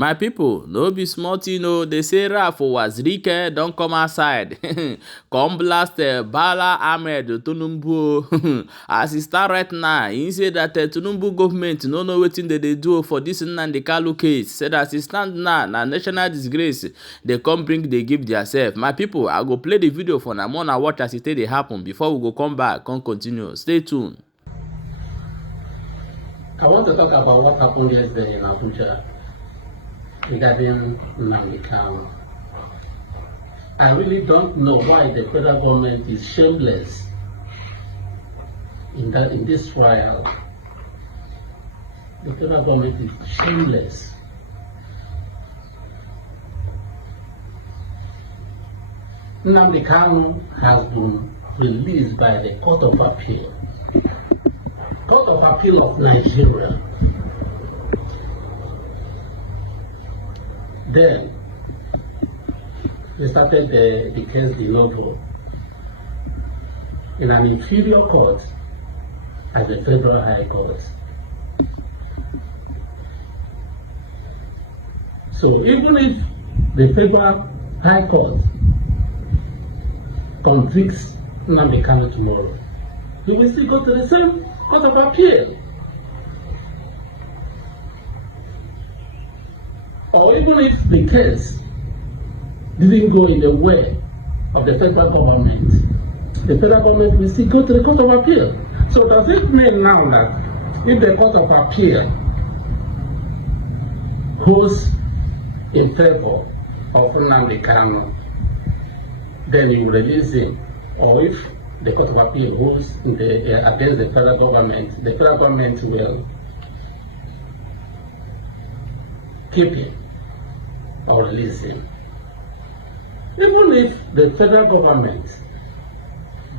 My people, no be small thing o. They say Raf Uwazuruike don come outside. Come blast Bala Ahmed Tinubu. As e start right now, he say that Tinubu government no know wetin they dey do for this Nnamdi Kanu case. Say that e stand now na national disgrace. They come bring they give theirself. My people, I go play the video for now. Una watch as it dey happen before we go come back, come continue. Stay tuned. I want to talk about what happened yesterday in Abuja regarding Nnamdi Kanu. I really don't know why the federal government is shameless in this trial. The federal government is shameless. Nnamdi Kanu has been released by the Court of Appeal. Court of Appeal of Nigeria. Then they started the case de novo in an inferior court at the Federal High Court. So even if the Federal High Court convicts Nnamdi Kanu tomorrow, he will still go to the same Court of Appeal. Or even if the case didn't go in the way of the federal government, the federal government will still go to the Court of Appeal. So does it mean now that if the Court of Appeal holds in favor of Nnamdi Kanu, then you will release him? Or if the Court of Appeal holds against the federal government will keep him or release him. Even if the federal government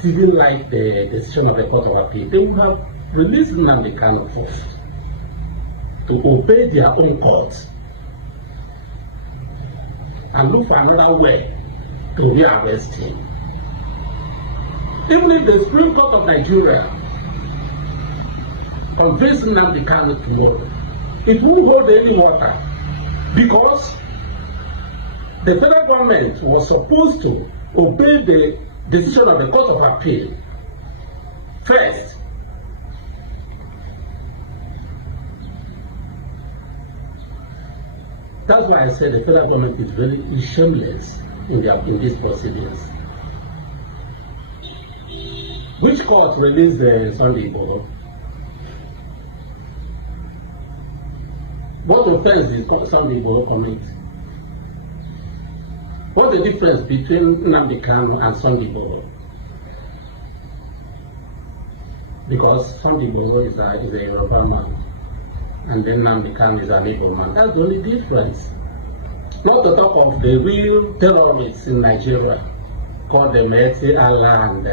didn't like the decision of the Court of Appeal, they would have released Nnamdi Kanu first to obey their own court and look for another way to rearrest him. Even if the Supreme Court of Nigeria convicts Nnamdi Kanu tomorrow, it won't hold any water because the federal government was supposed to obey the decision of the Court of Appeal first. That's why I said the federal government is very shameless in these proceedings. Which court released Sunday Igboho? What offense did Sunday Igboho commit? What's the difference between Nnamdi Kanu and Sunday Igboho? Because Sunday Igboho is a Yoruba man, and then Nnamdi Kanu is an Igbo man. That's the only difference. Not to talk of the real terrorists in Nigeria, called the Meti Allah and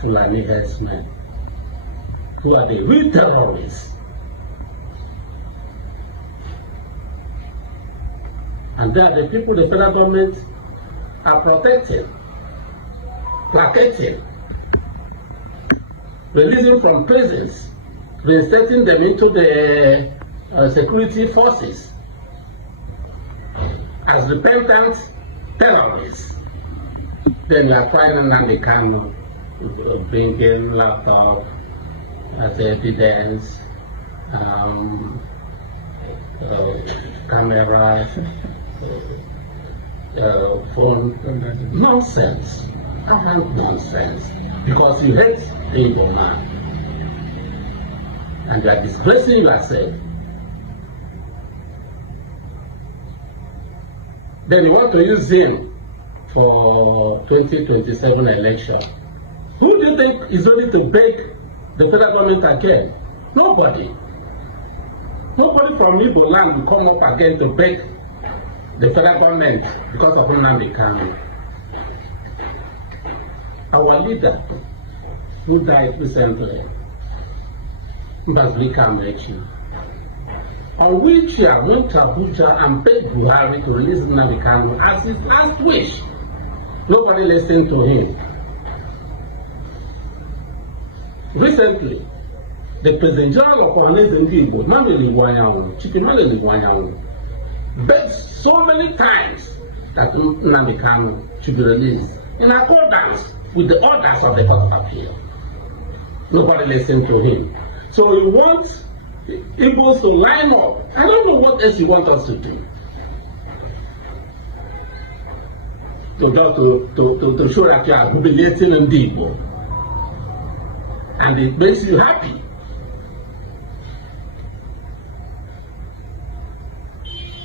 Fulani herdsmen, who are the real terrorists. And they are the people the federal government are protecting, placating, releasing from prisons, reinstating them into the security forces as repentant terrorists. Then you are trying Nnamdi Kanu, bringing laptop as evidence, cameras, phone. Nonsense. Nonsense. Because you hate the Igbo man. And you are disgracing yourself. Then you want to use him for 2027 election. Who do you think is ready to beg the federal government again? Nobody. Nobody from Igbo land will come up again to beg the federal government because of Nnamdi Kanu. Our leader, who died recently, Uwazuruike Amechi, on wheelchair went to Abuja and begged Buhari to release Nnamdi Kanu as his last wish. Nobody listened to him. Recently, the President General of Ohaneze Ndi Igbo, Chief Emmanuel Igbo, begged so many times that Nnamdi Kanu should be released in accordance with the orders of the Court of Appeal. Nobody listened to him. So he wants Igbos to line up. I don't know what else you want us to do. To show that you are humiliating Igbo. And it makes you happy.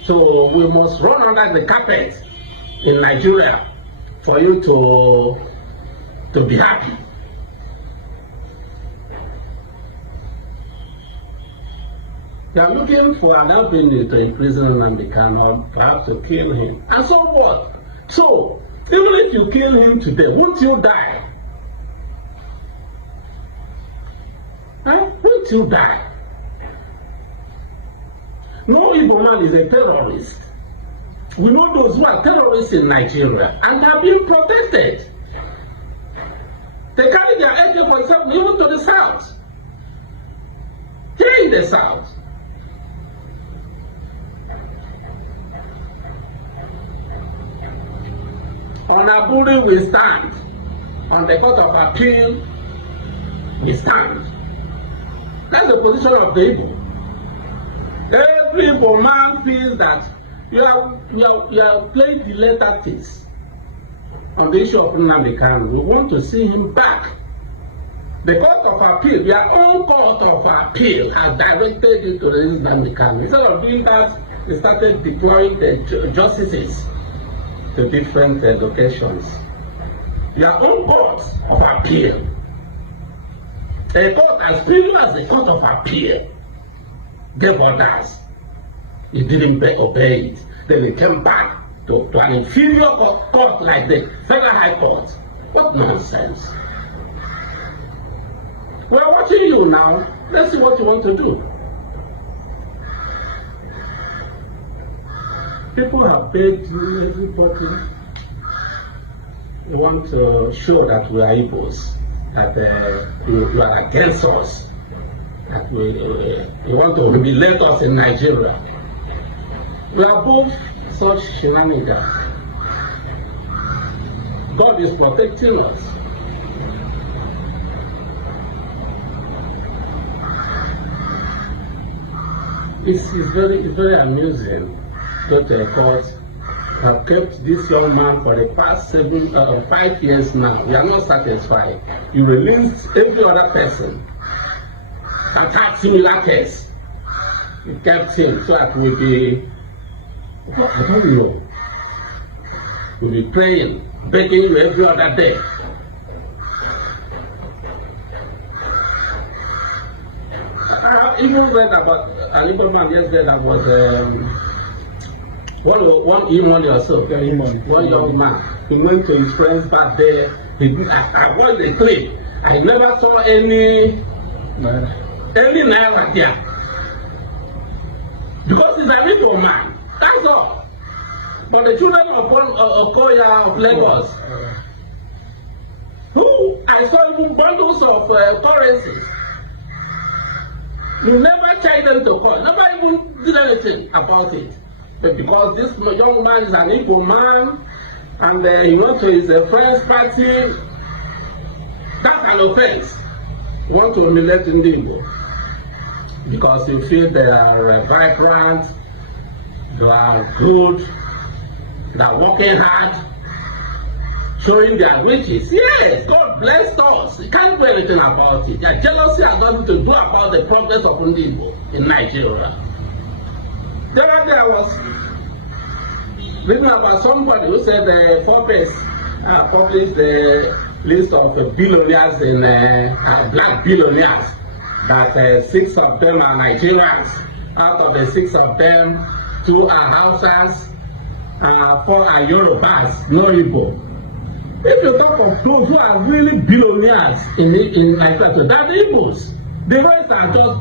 So we must run under the carpet in Nigeria for you to be happy. They are looking for an avenue to imprison Nnamdi Kanu or perhaps to kill him. And so what? So, even if you kill him today, won't you die? Huh? Won't you die? No Igbo man is a terrorist. We know those who are terrorists in Nigeria and are being protected. They carry their AK-47 even to the south. Here in the south. On Aburi we stand. On the Court of Appeal we stand. That's the position of the Igbo. Every Igbo man feels that you are playing delay tactics on the issue of Nnamdi Kanu. We want to see him back. The Court of Appeal, their own Court of Appeal, has directed you to release Nnamdi Kanu. Instead of doing that, they started deploying the justices to different locations. Their own Court of Appeal, a court as pure as the Court of Appeal, gave orders. He didn't obey it. Then he came back to an inferior court like the Federal High Court. What nonsense. We are watching you now. Let's see what you want to do. People have paid you, everybody. We want to show that we are Igbos, that you are against us, that you want to humiliate us in Nigeria. We are both such shenanigans. God is protecting us. It's very amusing that the court have kept this young man for the past 5 years now. We are not satisfied. You released every other person that had similar case. You kept him so that we'll be, I don't know. We'll be praying, begging you every other day. I even read about an Igbo man yesterday that was one young man. He went to his friend's birthday. I watched the clip. I never saw any naira there. Because he's an Igbo man. That's all. But the children of Koya of Lagos, who I saw even bundles of currencies. You never tried them to call, never even did anything about it. But because this young man is an Igbo man, and he went to his friend's party, that's an offense. You want to humiliate Igbo. Because you feel they are vibrant, they are good, they are working hard, showing their riches. Yes, God blessed us. You can't do anything about it. Their jealousy has nothing to do about the progress of Igbo in Nigeria. The other day I was reading about somebody who said Forbes published the list of billionaires in black billionaires, that 6 of them are Nigerians. Out of the 6 of them, 2 are Hausas, 4 are Yorubas, no Igbo. If you talk of those who are really billionaires in Nigeria, that are Igbos. The rest are just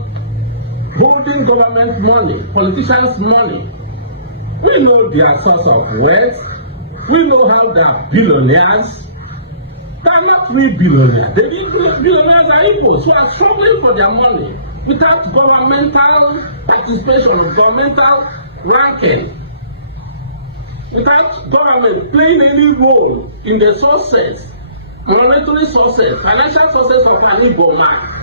holding government money, politicians' money. We know their source of wealth. We know how they are billionaires. They are not real billionaires. The billionaires are Igbos who are struggling for their money without governmental participation, governmental ranking. without government playing any role in the success, monetary success, financial success of an Igbo man.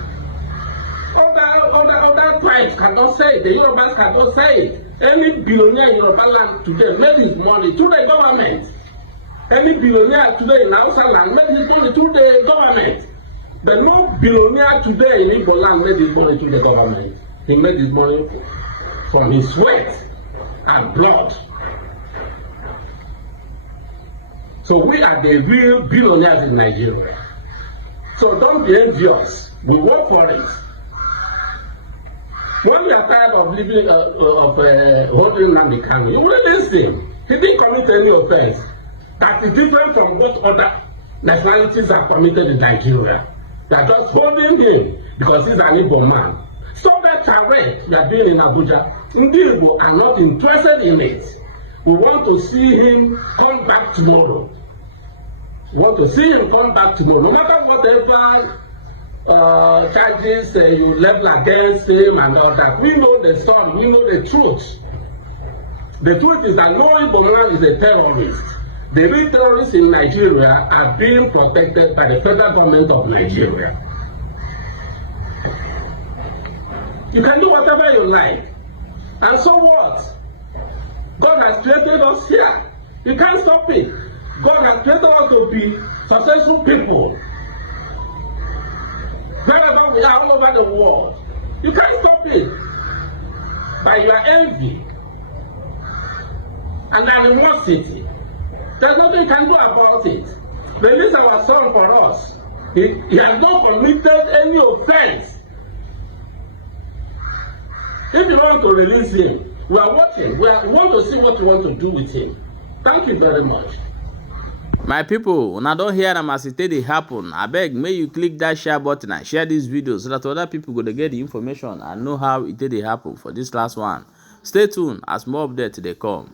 Other tribes cannot say it. The Yorubas cannot say it. Any billionaire in Yoruba land today made his money through the government. Any billionaire today in Hausa land made his money through the government. But no billionaire today in Igbo land made his money through the government. He made his money from his sweat and blood. So we are the real billionaires in Nigeria. So don't be envious. We work for it. When we are tired of living holding Nnamdi Kanu, you will listen. He didn't commit any offense that is different from what other nationalities are committed in Nigeria. They are just holding him because he's an Igbo man. So that charade we are doing in Abuja, Ndi Igbo are not interested in it. We want to see him come back tomorrow. We want to see him come back tomorrow. No matter whatever charges you level against him and all that. We know the story, we know the truth. The truth is that no Igbo man is a terrorist. The real terrorists in Nigeria are being protected by the federal government of Nigeria. You can do whatever you like. And so what? God has created us here. You can't stop it. God has created us to be successful people. Wherever we are, all over the world, you can't stop it by your envy and animosity. There's nothing you can do about it. Release our son for us. He has not committed any offense. If you want to release him, we are watching. We want to see what you want to do with him. Thank you very much. My people, una don hear am as e take dey happen. Abeg, make you click that share button and share this video so that other people go dey get the information and know how e take dey happen for this last one. Stay tuned as more updates dey come.